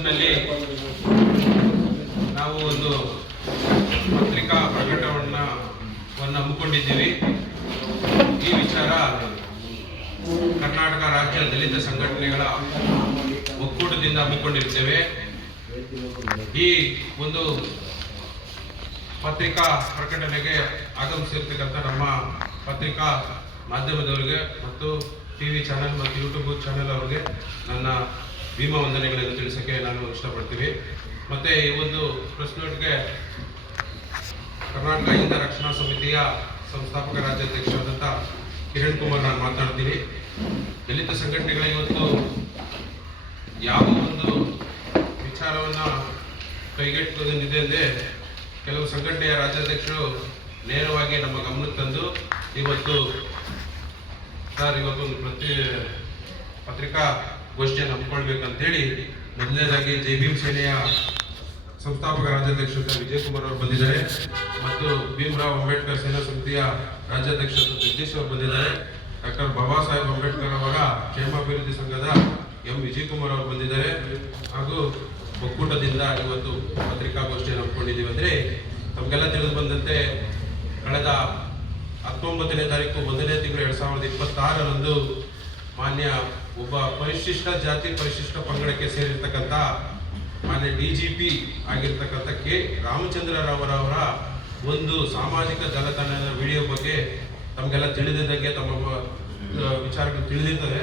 ಕ್ಲಬ್ನಲ್ಲಿ ನಾವು ಒಂದು ಪತ್ರಿಕಾ ಪ್ರಕಟಣೆಯನ್ನು ಹಮ್ಮಿಕೊಂಡಿದ್ದೀವಿ. ಈ ವಿಚಾರ ಕರ್ನಾಟಕ ರಾಜ್ಯ ದಲಿತ ಸಂಘಟನೆಗಳ ಒಕ್ಕೂಟದಿಂದ ಹಮ್ಮಿಕೊಂಡಿರ್ತೇವೆ. ಈ ಒಂದು ಪತ್ರಿಕಾ ಪ್ರಕಟಣೆಗೆ ಆಗಮಿಸಿರ್ತಕ್ಕಂಥ ನಮ್ಮ ಪತ್ರಿಕಾ ಮಾಧ್ಯಮದವರಿಗೆ ಮತ್ತು ಟಿವಿ ಚಾನೆಲ್ ಮತ್ತು ಯೂಟ್ಯೂಬ್ ಚಾನೆಲ್ ಅವರಿಗೆ ನನ್ನ ಭೀಮಾ ವಂದನೆಗಳನ್ನು ತಿಳಿಸೋಕ್ಕೆ ನಾನು ಇಷ್ಟಪಡ್ತೀವಿ. ಮತ್ತು ಈ ಒಂದು ಪ್ರೆಸ್ ನೋಟ್ಗೆ ಕರ್ನಾಟಕ ಹಿಂದ ರಕ್ಷಣಾ ಸಮಿತಿಯ ಸಂಸ್ಥಾಪಕ ರಾಜ್ಯಾಧ್ಯಕ್ಷರಾದಂಥ ಕಿರಣ್ ಕುಮಾರ್ ನಾನು ಮಾತನಾಡ್ತೀನಿ. ದಲಿತ ಸಂಘಟನೆಗಳ ಇವತ್ತು ಯಾವ ಒಂದು ವಿಚಾರವನ್ನು ಕೈಗೆಟ್ಟುಕೊಂಡಿದೆ ಅಂದರೆ ಕೆಲವು ಸಂಘಟನೆಯ ರಾಜ್ಯಾಧ್ಯಕ್ಷರು ನೇರವಾಗಿ ನಮ್ಮ ಗಮನಕ್ಕೆ ತಂದು ಇವತ್ತು ಒಂದು ಪತ್ರಿಕಾ ಗೋಷ್ಠಿಯನ್ನು ಹಮ್ಮಿಕೊಳ್ಬೇಕಂತೇಳಿ ಮೊದಲನೇದಾಗಿ ಜೈ ಭೀಮ್ ಸೇನೆಯ ಸಂಸ್ಥಾಪಕ ರಾಜ್ಯಾಧ್ಯಕ್ಷರಾದ ವಿಜಯ್ ಕುಮಾರ್ ಅವರು ಬಂದಿದ್ದಾರೆ ಮತ್ತು ಭೀಮರಾವ್ ಅಂಬೇಡ್ಕರ್ ಸೇನಾ ಸಮಿತಿಯ ರಾಜ್ಯಾಧ್ಯಕ್ಷರಾದ ಜಗದೀಶ್ ಅವರು ಬಂದಿದ್ದಾರೆ. ಡಾಕ್ಟರ್ ಬಾಬಾ ಸಾಹೇಬ್ ಅಂಬೇಡ್ಕರ್ ಅವರ ಕ್ಷೇಮಾಭಿವೃದ್ಧಿ ಸಂಘದ ಎಂ ವಿಜಯ್ ಕುಮಾರ್ ಅವರು ಬಂದಿದ್ದಾರೆ. ಹಾಗೂ ಒಕ್ಕೂಟದಿಂದ ಇವತ್ತು ಪತ್ರಿಕಾಗೋಷ್ಠಿಯನ್ನು ಹಮ್ಮಿಕೊಂಡಿದ್ದೀವಿ. ಅಂದರೆ ತಮಗೆಲ್ಲ ತಿಳಿದು ಬಂದಂತೆ ಕಳೆದ 19ನೇ ತಾರೀಕು 1ನೇ ತಿಂಗಳು 2026ರಂದು ಮಾನ್ಯ ಒಬ್ಬ ಪರಿಶಿಷ್ಟ ಜಾತಿ ಪರಿಶಿಷ್ಟ ಪಂಗಡಕ್ಕೆ ಸೇರಿರ್ತಕ್ಕಂಥ ಮಾನ್ಯ DGP ಆಗಿರ್ತಕ್ಕಂಥ ಕೆ ರಾಮಚಂದ್ರರಾವರವರ ಒಂದು ಸಾಮಾಜಿಕ ಜಾಲತಾಣದ ವಿಡಿಯೋ ಬಗ್ಗೆ ತಮಗೆಲ್ಲ ತಿಳಿದಿದ್ದಂಗೆ ತಮ್ಮ ವಿಚಾರಗಳು ತಿಳಿದಿರ್ತದೆ.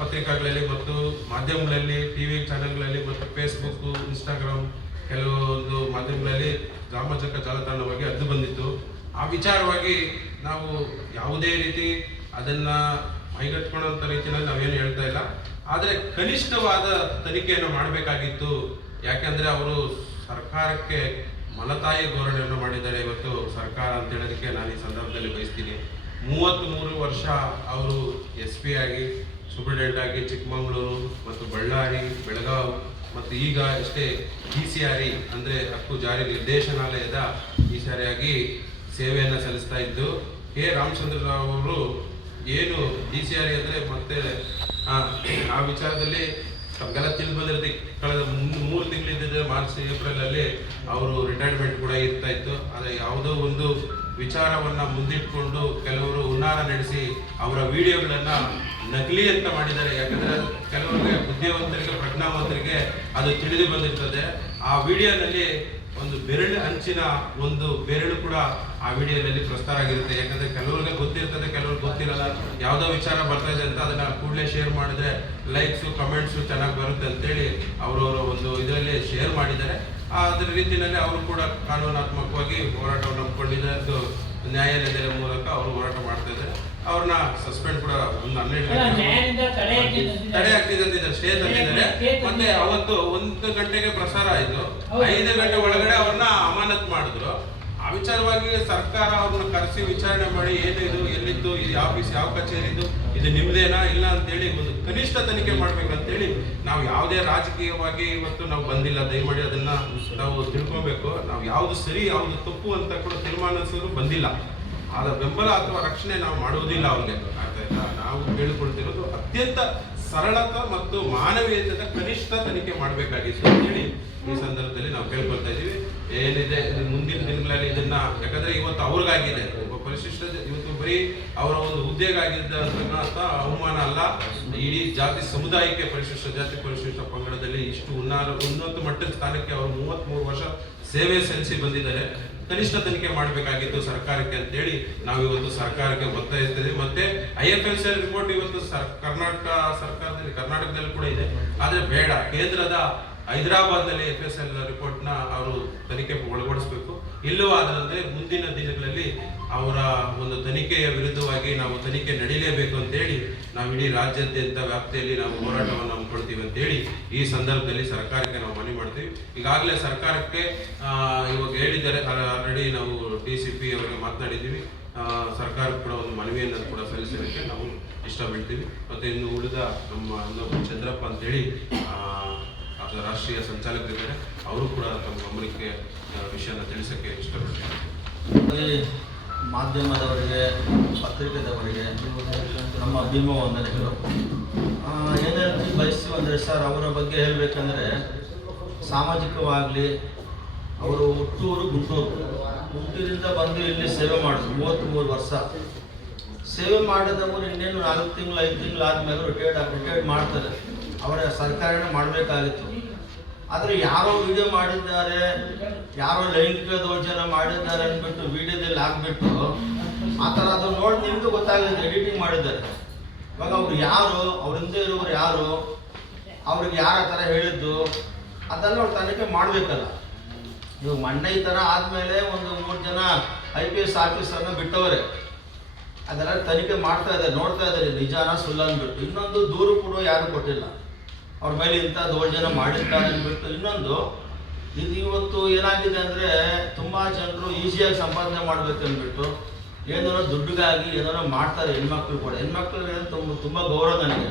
ಪತ್ರಿಕಾಗಳಲ್ಲಿ ಮತ್ತು ಮಾಧ್ಯಮಗಳಲ್ಲಿ ಟಿವಿ ಚಾನೆಲ್ಗಳಲ್ಲಿ ಮತ್ತು ಫೇಸ್ಬುಕ್ ಇನ್ಸ್ಟಾಗ್ರಾಮ್ ಕೆಲವೊಂದು ಮಾಧ್ಯಮಗಳಲ್ಲಿ ಸಾಮಾಜಿಕ ಜಾಲತಾಣವಾಗಿ ಹದ್ದು ಬಂದಿತ್ತು. ಆ ವಿಚಾರವಾಗಿ ನಾವು ಯಾವುದೇ ರೀತಿ ಅದನ್ನು ಮೈಗಟ್ಕೊಳ್ಳೋಂಥ ರೀತಿಯಲ್ಲಿ ನಾವೇನು ಹೇಳ್ತಾ ಇಲ್ಲ. ಆದರೆ ಕನಿಷ್ಠವಾದ ತನಿಖೆಯನ್ನು ಮಾಡಬೇಕಾಗಿತ್ತು. ಯಾಕೆಂದರೆ ಅವರು ಸರ್ಕಾರಕ್ಕೆ ಮಲತಾಯಿ ಧೋರಣೆಯನ್ನು ಮಾಡಿದ್ದಾರೆ. ಇವತ್ತು ಸರ್ಕಾರ ಅಂತ ಹೇಳೋದಕ್ಕೆ ನಾನು ಈ ಸಂದರ್ಭದಲ್ಲಿ ಬಯಸ್ತೀನಿ. 33 ವರ್ಷ ಅವರು SP ಆಗಿ ಸೂಪರಿಂಟೆಂಡೆಂಟ್ ಆಗಿ ಚಿಕ್ಕಮಗಳೂರು ಮತ್ತು ಬಳ್ಳಾರಿ ಬೆಳಗಾವಿ ಮತ್ತು ಈಗ ಅಷ್ಟೇ DCRE ಅಂದರೆ ಹಕ್ಕು ಜಾರಿ ನಿರ್ದೇಶನಾಲಯದ DCRE ಆಗಿ ಸೇವೆಯನ್ನು ಸಲ್ಲಿಸ್ತಾ ಇದ್ದು ಕೆ ರಾಮಚಂದ್ರರಾವ್ ಅವರು ಏನು DCRE ಅಂದರೆ ಮತ್ತೆ ಆ ವಿಚಾರದಲ್ಲಿ ತಮಗೆಲ್ಲ ತಿಳಿದು ಬಂದಿರುತ್ತೆ. ಕಳೆದ 3 ತಿಂಗಳಿದ್ದ ಮಾರ್ಚ್ ಏಪ್ರಿಲಲ್ಲಿ ಅವರು ರಿಟೈರ್ಮೆಂಟ್ ಕೂಡ ಇರ್ತಾ ಇತ್ತು. ಆದರೆ ಯಾವುದೋ ಒಂದು ವಿಚಾರವನ್ನು ಮುಂದಿಟ್ಕೊಂಡು ಕೆಲವರು ಹುನ್ನಾರ ನಡೆಸಿ ಅವರ ವಿಡಿಯೋಗಳನ್ನು ನಕಲಿ ಅಂತ ಮಾಡಿದ್ದಾರೆ. ಯಾಕಂದರೆ ಕೆಲವರಿಗೆ ಬುದ್ಧಿವಂತರಿಗೆ ಪ್ರಜ್ಞಾವಂತರಿಗೆ ಅದು ತಿಳಿದು ಬಂದಿರ್ತದೆ. ಆ ವಿಡಿಯೋನಲ್ಲಿ ಒಂದು ಬೆರಳು ಅಂಚಿನ ಒಂದು ಬೆರಳು ಕೂಡ ಆ ವಿಡಿಯೋದಲ್ಲಿ ಪ್ರಸ್ತಾರ ಆಗಿರುತ್ತೆ. ಯಾಕಂದರೆ ಕೆಲವ್ರಿಗೆ ಗೊತ್ತಿರ್ತದೆ, ಕೆಲವ್ರಿಗೆ ಗೊತ್ತಿರಲ್ಲ. ಯಾವುದೋ ವಿಚಾರ ಬರ್ತಾ ಇದೆ ಅಂತ ಅದನ್ನು ಕೂಡಲೇ ಶೇರ್ ಮಾಡಿದ್ರೆ ಲೈಕ್ಸು ಕಮೆಂಟ್ಸು ಚೆನ್ನಾಗಿ ಬರುತ್ತೆ ಅಂತೇಳಿ ಅವರವರ ಒಂದು ಇದರಲ್ಲಿ ಶೇರ್ ಮಾಡಿದ್ದಾರೆ. ಅದರ ರೀತಿಯಲ್ಲಿ ಅವರು ಕೂಡ ಕಾನೂನಾತ್ಮಕವಾಗಿ ಹೋರಾಟವನ್ನು ನಂಬಿಕೊಂಡಿದ್ದಾರೆ. ಅದು ನ್ಯಾಯಾಲಯದ ಮೂಲಕ ಅವರು ಹೋರಾಟ ಮಾಡ್ತಾ ಇದ್ದಾರೆ. ಅವ್ರನ್ನ ಸಸ್ಪೆಂಡ್ ಕೂಡ ಒಂದು 12 ತಡೆ ಆಗ್ತಿದೆ ಅಂತಿದ್ದಾರೆ, ಸ್ಟೇ ತಂದಿದ್ದಾರೆ. ಮತ್ತೆ ಅವತ್ತು 1 ಗಂಟೆಗೆ ಪ್ರಸಾರ ಆಯಿತು, 5 ಗಂಟೆ ಒಳಗಡೆ ಅವ್ರನ್ನ ಅಮಾನತ್ ಮಾಡಿದ್ರು. ಆ ವಿಚಾರವಾಗಿ ಸರ್ಕಾರ ಅವ್ರನ್ನ ಕರೆಸಿ ವಿಚಾರಣೆ ಮಾಡಿ ಏನು ಇದು, ಎಲ್ಲಿದ್ದು, ಇದು ಆಫೀಸ್, ಯಾವ ಕಚೇರಿ ಇದು ನಿಮ್ದೇನಾ ಇಲ್ಲ ಅಂತೇಳಿ ಒಂದು ಕನಿಷ್ಠ ತನಿಖೆ ಮಾಡ್ಬೇಕಂತೇಳಿ ನಾವು ಯಾವುದೇ ರಾಜಕೀಯವಾಗಿ ಇವತ್ತು ನಾವು ಬಂದಿಲ್ಲ. ದಯಮಾಡಿ ಅದನ್ನ ನಾವು ತಿಳ್ಕೊಬೇಕು. ನಾವು ಯಾವುದು ಸರಿ ಯಾವುದು ತಪ್ಪು ಅಂತ ಕೂಡ ತೀರ್ಮಾನಿಸೋರು ಬಂದಿಲ್ಲ. ಆದ ಬೆಂಬಲ ಅಥವಾ ರಕ್ಷಣೆ ನಾವು ಮಾಡುವುದಿಲ್ಲ ಅವ್ರಿಗೆ. ಆಯ್ತಾ? ನಾವು ಕೇಳಿಕೊಳ್ತಿರೋದು ಅತ್ಯಂತ ಸರಳತೆ ಮತ್ತು ಮಾನವೀಯತೆಯ ಕನಿಷ್ಠ ತನಿಖೆ ಮಾಡಬೇಕಾಗಿತ್ತು ಅಂತೇಳಿ ಈ ಸಂದರ್ಭದಲ್ಲಿ ನಾವು ಕೇಳ್ಕೊಳ್ತಾ ಇದ್ದೀವಿ. ಏನಿದೆ ಮುಂದಿನ ದಿನಗಳಲ್ಲಿ ಇದನ್ನ, ಯಾಕಂದ್ರೆ ಇವತ್ತು ಅವ್ರಿಗಾಗಿದೆ, ಒಬ್ಬ ಪರಿಶಿಷ್ಟ ಇವತ್ತು ಬರೀ ಅವರ ಒಂದು ಹುದ್ದೆಗಾಗಿದ್ದಂತ ಅವಮಾನ ಅಲ್ಲ, ಇಡೀ ಜಾತಿ ಸಮುದಾಯಕ್ಕೆ ಪರಿಶಿಷ್ಟ ಜಾತಿ ಪರಿಶಿಷ್ಟ ಪಂಗಡದಲ್ಲಿ ಇಷ್ಟು ಉನ್ನತ ಮಟ್ಟದ ಸ್ಥಾನಕ್ಕೆ ಅವರು 33 ವರ್ಷ ಸೇವೆ ಸಲ್ಲಿಸಿ ಬಂದಿದ್ದಾರೆ. ಕನಿಷ್ಠ ತನಿಖೆ ಮಾಡಬೇಕಾಗಿತ್ತು ಸರ್ಕಾರಕ್ಕೆ ಅಂತೇಳಿ ನಾವು ಇವತ್ತು ಸರ್ಕಾರಕ್ಕೆ ಒತ್ತಾಯಿಸ್ತೀವಿ. ಮತ್ತೆ IFSL ರಿಪೋರ್ಟ್ ಇವತ್ತು ಕರ್ನಾಟಕ ಸರ್ಕಾರದಲ್ಲಿ ಕರ್ನಾಟಕದಲ್ಲಿ ಕೂಡ ಇದೆ. ಆದರೆ ಬೇಡ, ಕೇಂದ್ರದ ಹೈದರಾಬಾದ್ನಲ್ಲಿ FSL ರಿಪೋರ್ಟ್ನ ಅವರು ತನಿಖೆ ಒಳಪಡಿಸಬೇಕು. ಇಲ್ಲವಾದರೆ ಮುಂದಿನ ದಿನಗಳಲ್ಲಿ ಅವರ ಒಂದು ತನಿಖೆಯ ವಿರುದ್ಧವಾಗಿ ನಾವು ತನಿಖೆ ನಡೀಲೇಬೇಕು ಅಂತೇಳಿ ನಾವು ಇಡೀ ರಾಜ್ಯಾದ್ಯಂತ ವ್ಯಾಪ್ತಿಯಲ್ಲಿ ನಾವು ಹೋರಾಟವನ್ನು ಹಮ್ಮಿಕೊಳ್ತೀವಿ ಅಂತೇಳಿ ಈ ಸಂದರ್ಭದಲ್ಲಿ ಸರ್ಕಾರಕ್ಕೆ ನಾವು ಮನವಿ ಮಾಡ್ತೀವಿ. ಈಗಾಗಲೇ ಸರ್ಕಾರಕ್ಕೆ ಇವಾಗ ಹೇಳಿದ್ದಾರೆ, ಆಲ್ರೆಡಿ ನಾವು DCP ಅವರಿಗೆ ಮಾತನಾಡಿದ್ದೀವಿ. ಸರ್ಕಾರಕ್ಕೆ ಕೂಡ ಒಂದು ಮನವಿಯನ್ನು ಕೂಡ ಸಲ್ಲಿಸಲಿಕ್ಕೆ ನಾವು ಇಷ್ಟಪಡ್ತೀವಿ. ಮತ್ತು ಇನ್ನು ಉಳಿದ ನಮ್ಮ ಚಂದ್ರಪ್ಪ ಅಂತೇಳಿ ರಾಷ್ಟ್ರೀಯ ಸಂಚಾಲಕರಿದ್ದಾರೆ, ಅವರು ಕೂಡ ತಮ್ಮ ಗಮನಕ್ಕೆ ವಿಷಯನ ತಿಳಿಸೋಕ್ಕೆ ಇಷ್ಟಪಡ್ತೀನಿ. ಮಾಧ್ಯಮದವರಿಗೆ, ಪತ್ರಿಕೆದವರಿಗೆ ನಮ್ಮ ಭೀಮ ವಂದನೆಗಳು. ಏನು ಹೇಳ್ತೀನಿ ಬಯಸ್ತೀವಿ ಅಂದರೆ ಸರ್, ಅವರ ಬಗ್ಗೆ ಹೇಳಬೇಕಂದ್ರೆ ಸಾಮಾಜಿಕವಾಗಲಿ ಅವರು ಹುಟ್ಟೂರು ಗುಂಟೂರಿಂದ ಬಂದು ಇಲ್ಲಿ ಸೇವೆ ಮಾಡಿದ್ರು 33 ವರ್ಷ ಸೇವೆ ಮಾಡಿದವರು ಇನ್ನೇನು 4 ತಿಂಗಳು 5 ತಿಂಗಳು ಆದಮೇಲೆ ರಿಟೈರ್ಡ್ ಮಾಡ್ತಾರೆ. ಅವರ ಸರ್ಕಾರನೇ ಮಾಡಬೇಕಾಗಿತ್ತು. ಆದರೆ ಯಾರೋ ವಿಡಿಯೋ ಮಾಡಿದ್ದಾರೆ, ಯಾರೋ ಲೈಂಗಿಕ ದೌರ್ಜನ್ಯ ಮಾಡಿದ್ದಾರೆ ಅಂದ್ಬಿಟ್ಟು ವಿಡಿಯೋದಲ್ಲಿ ಹಾಕ್ಬಿಟ್ಟು ಆ ಥರ ಅದು ನೋಡಿ ನಿಮಗೂ ಗೊತ್ತಾಗುತ್ತೆ, ಎಡಿಟಿಂಗ್ ಮಾಡಿದ್ದಾರೆ. ಇವಾಗ ಅವ್ರು ಯಾರು, ಅವ್ರ ಹಿಂದೆ ಇರೋರು ಯಾರು, ಅವ್ರಿಗೆ ಯಾರ ಥರ ಹೇಳಿದ್ದು ಅದೆಲ್ಲ ಅವ್ರು ತನಿಖೆ ಮಾಡಬೇಕಲ್ಲ. ಇವಾಗ ಮೊನ್ನೆ ಈ ಥರ ಆದಮೇಲೆ ಒಂದು 3 ಜನ IPS ಆಫೀಸರ್ನ ಬಿಟ್ಟವರೆ, ಅದೆಲ್ಲ ತನಿಖೆ ಮಾಡ್ತಾ ಇದ್ದಾರೆ, ನೋಡ್ತಾ ಇದ್ದಾರೆ ನಿಜಾನ ಸುಳ್ಳ ಅಂದ್ಬಿಟ್ಟು. ಇನ್ನೊಂದು ದೂರು ಕೂಡ ಯಾರು ಕೊಟ್ಟಿಲ್ಲ ಅವ್ರ ಮೇಲೆ ಇಂಥ ದೌರ್ಜನ್ಯ ಮಾಡಿರ್ತಾರೆ ಅಂದ್ಬಿಟ್ಟು. ಇನ್ನೊಂದು ಇದು ಇವತ್ತು ಏನಾಗಿದೆ ಅಂದರೆ ತುಂಬ ಜನರು ಈಸಿಯಾಗಿ ಸಂಪಾದನೆ ಮಾಡಬೇಕು ಅಂದ್ಬಿಟ್ಟು ಏನೋ ದುಡ್ಡಿಗಾಗಿ ಏನೋ ಮಾಡ್ತಾರೆ. ಹೆಣ್ಮಕ್ಳು ಕೂಡ, ಹೆಣ್ಮಕ್ಳಿಗೆ ತುಂಬ ಗೌರವ ನನಗೆ.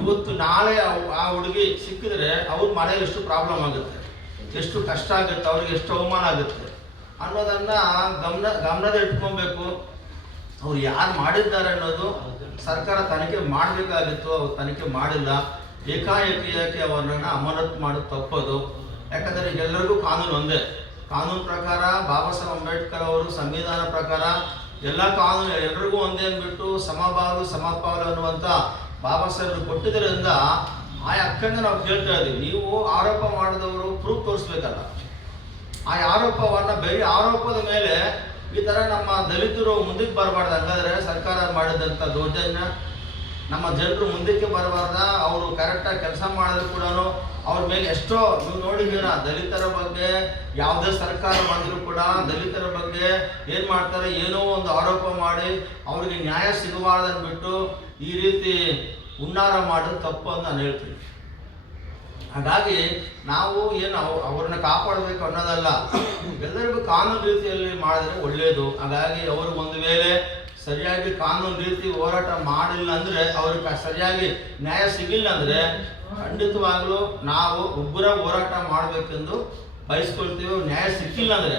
ಇವತ್ತು ನಾಳೆ ಆ ಹುಡುಗಿ ಸಿಕ್ಕಿದ್ರೆ ಅವ್ರ ಮನೇಲಿ ಎಷ್ಟು ಪ್ರಾಬ್ಲಮ್ ಆಗುತ್ತೆ, ಎಷ್ಟು ಕಷ್ಟ ಆಗುತ್ತೆ, ಅವ್ರಿಗೆ ಎಷ್ಟು ಅವಮಾನ ಆಗುತ್ತೆ ಅನ್ನೋದನ್ನು ಗಮನದ ಇಟ್ಕೊಬೇಕು. ಅವ್ರು ಯಾರು ಮಾಡಿದ್ದಾರೆ ಅನ್ನೋದು ಸರ್ಕಾರ ತನಿಖೆ ಮಾಡಬೇಕಾಗಿತ್ತು, ಅವ್ರು ತನಿಖೆ ಮಾಡಿಲ್ಲ. ಏಕಾಏಕಿಯಾಗಿ ಅವರನ್ನು ಅಮಾನತು ಮಾಡೋದು ತಪ್ಪದು. ಯಾಕಂದರೆ ಎಲ್ಲರಿಗೂ ಕಾನೂನು ಒಂದೇ. ಕಾನೂನು ಪ್ರಕಾರ ಬಾಬಾ ಸಾಹೇಬ್ ಅಂಬೇಡ್ಕರ್ ಅವರು ಸಂವಿಧಾನ ಪ್ರಕಾರ ಎಲ್ಲ ಕಾನೂನು ಎಲ್ರಿಗೂ ಒಂದೇ ಅಂದ್ಬಿಟ್ಟು ಸಮಬಾಳು ಸಮಪಾಲು ಅನ್ನುವಂಥ ಬಾಬಾ ಸಾಹೇಬರು ಕೊಟ್ಟಿದ್ದರಿಂದ ಆ ಹಕ್ಕನ್ನು ನಾವು ಕೇಳ್ತಾ ಇದ್ದೀವಿ. ನೀವು ಆರೋಪ ಮಾಡಿದವರು ಪ್ರೂಫ್ ತೋರಿಸ್ಬೇಕಲ್ಲ. ಆ ಆರೋಪವನ್ನು ಬರೀ ಆರೋಪದ ಮೇಲೆ ಈ ಥರ ನಮ್ಮ ದಲಿತರು ಮುಂದಕ್ಕೆ ಬರಬಾರ್ದು. ಹಂಗಾದ್ರೆ ಸರ್ಕಾರ ಮಾಡಿದಂಥ ದೌರ್ಜನ್ಯ ನಮ್ಮ ಜನರು ಮುಂದಕ್ಕೆ ಬರಬಾರ್ದ. ಅವರು ಕರೆಕ್ಟಾಗಿ ಕೆಲಸ ಮಾಡಿದ್ರು ಕೂಡ ಅವ್ರ ಮೇಲೆ ಎಷ್ಟೋ ನೀವು ನೋಡಿದ್ದೀರ. ದಲಿತರ ಬಗ್ಗೆ ಯಾವುದೇ ಸರ್ಕಾರ ಬಂದರೂ ಕೂಡ ದಲಿತರ ಬಗ್ಗೆ ಏನು ಮಾಡ್ತಾರೆ, ಏನೋ ಒಂದು ಆರೋಪ ಮಾಡಿ ಅವ್ರಿಗೆ ನ್ಯಾಯ ಸಿಗಬಾರ್ದು ಅಂದ್ಬಿಟ್ಟು ಈ ರೀತಿ ಹುನ್ನಾರ ಮಾಡೋದು ತಪ್ಪು ಅಂತ ನಾನು ಹೇಳ್ತೀನಿ. ಹಾಗಾಗಿ ನಾವು ಏನು ಅವ್ರನ್ನ ಕಾಪಾಡಬೇಕು ಅನ್ನೋದಲ್ಲ, ಎಲ್ಲರಿಗೂ ಕಾನೂನು ರೀತಿಯಲ್ಲಿ ಮಾಡಿದ್ರೆ ಒಳ್ಳೆಯದು. ಹಾಗಾಗಿ ಅವರು ಒಂದು ವೇಳೆ ಸರಿಯಾಗಿ ಕಾನೂನು ರೀತಿ ಹೋರಾಟ ಮಾಡಿಲ್ಲ ಅಂದರೆ, ಅವ್ರಿಗೆ ಸರಿಯಾಗಿ ನ್ಯಾಯ ಸಿಗಿಲ್ಲ ಅಂದರೆ ಖಂಡಿತವಾಗಲೂ ನಾವು ಉಗ್ರ ಹೋರಾಟ ಮಾಡಬೇಕೆಂದು ಬಯಸ್ಕೊಳ್ತೀವಿ. ನ್ಯಾಯ ಸಿಕ್ಕಿಲ್ಲ ಅಂದರೆ,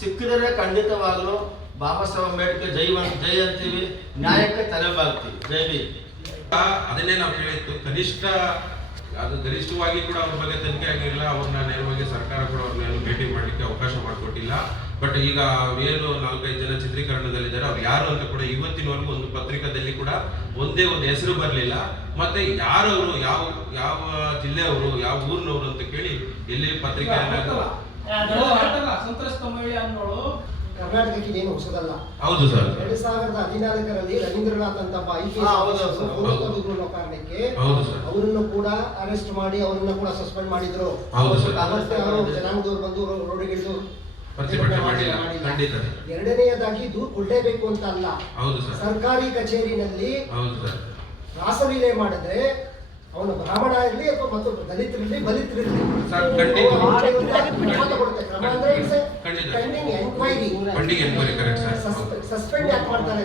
ಸಿಕ್ಕಿದರೆ ಖಂಡಿತವಾಗಲೂ ಬಾಬಾ ಸಾಹೇಬ್ ಅಂಬೇಡ್ಕರ್ ಜೈ ಅಂತೀವಿ, ನ್ಯಾಯಕ್ಕೆ ತಲೆಬಾಗ್ತೀವಿ. ಜೈ ಭೀಮ್. ಅದನ್ನೇ ನಾವು ಹೇಳಿದ್ದು, ಕನಿಷ್ಠ ಅದು ಗರಿಷ್ಠವಾಗಿ ಕೂಡ ಅವ್ರ ಬಗ್ಗೆ ತನಿಖೆ ಆಗಿರಲಿಲ್ಲ. ಅವ್ರನ್ನ ನೇರವಾಗಿ ಸರ್ಕಾರ ಕೂಡ ಅವ್ರನ್ನೆಲ್ಲ ಭೇಟಿ ಮಾಡಲಿಕ್ಕೆ ಅವಕಾಶ ಮಾಡಿಕೊಟ್ಟಿಲ್ಲ. ಬಟ್ ಈಗ ಏನು 4-5 ಜನ ಚಿತ್ರೀಕರಣದಲ್ಲಿದ್ದಾರೆ, ಅವ್ರು ಯಾರು ಅಂತ ಕೂಡ ಇವತ್ತಿನವರೆಗೂ ಒಂದು ಪತ್ರಿಕಾದಲ್ಲಿ ಕೂಡ ಒಂದೇ ಒಂದು ಹೆಸರು ಬರಲಿಲ್ಲ. ಮತ್ತೆ ಯಾರವರು, ಯಾವ ಜಿಲ್ಲೆಯವರು, ಯಾವ ಊರಿನವರು ಅಂತ ಕೇಳಿ ಎಲ್ಲಿ ಪತ್ರಿಕೆ ಕರ್ನಾಟಕಕ್ಕೆ ಏನು ಹೊಸದಲ್ಲ. ಹೌದು ಸರ್. 2014ರಲ್ಲಿ ರವೀಂದ್ರನಾಥ್ ಅಂತ ಕಾರಣಕ್ಕೆ ಅವರನ್ನು ಕೂಡ ಅರೆಸ್ಟ್ ಮಾಡಿ ಅವರನ್ನು ಕೂಡ ಸಸ್ಪೆಂಡ್ ಮಾಡಿದ್ರು. ಮತ್ತೆ ಅವರು ಜನಾಂಗದವರು ಬಂದು ರೋಡಿಗಿಳಿದು ಎರಡನೆಯದಾಗಿ ದೂರು ಕೊಡಲೇಬೇಕು ಅಂತ ಅಲ್ಲ, ಸರ್ಕಾರಿ ಕಚೇರಿನಲ್ಲಿ ರಾಸಲೀಲೆ ಮಾಡಿದ್ರೆ ಅವನು ಬ್ರಾಹ್ಮಣ ಇರಲಿ ಅಥವಾ ಮತ್ತು ದಲಿತರಿರಲಿ ಬಲಿತರಿರಲಿ ಕ್ರಮ ಅಂದ್ರೆ ಎನ್ಕ್ವೈರಿ ಸಸ್ಪೆಂಡ್ ಯಾಕೆ ಮಾಡ್ತಾರೆ?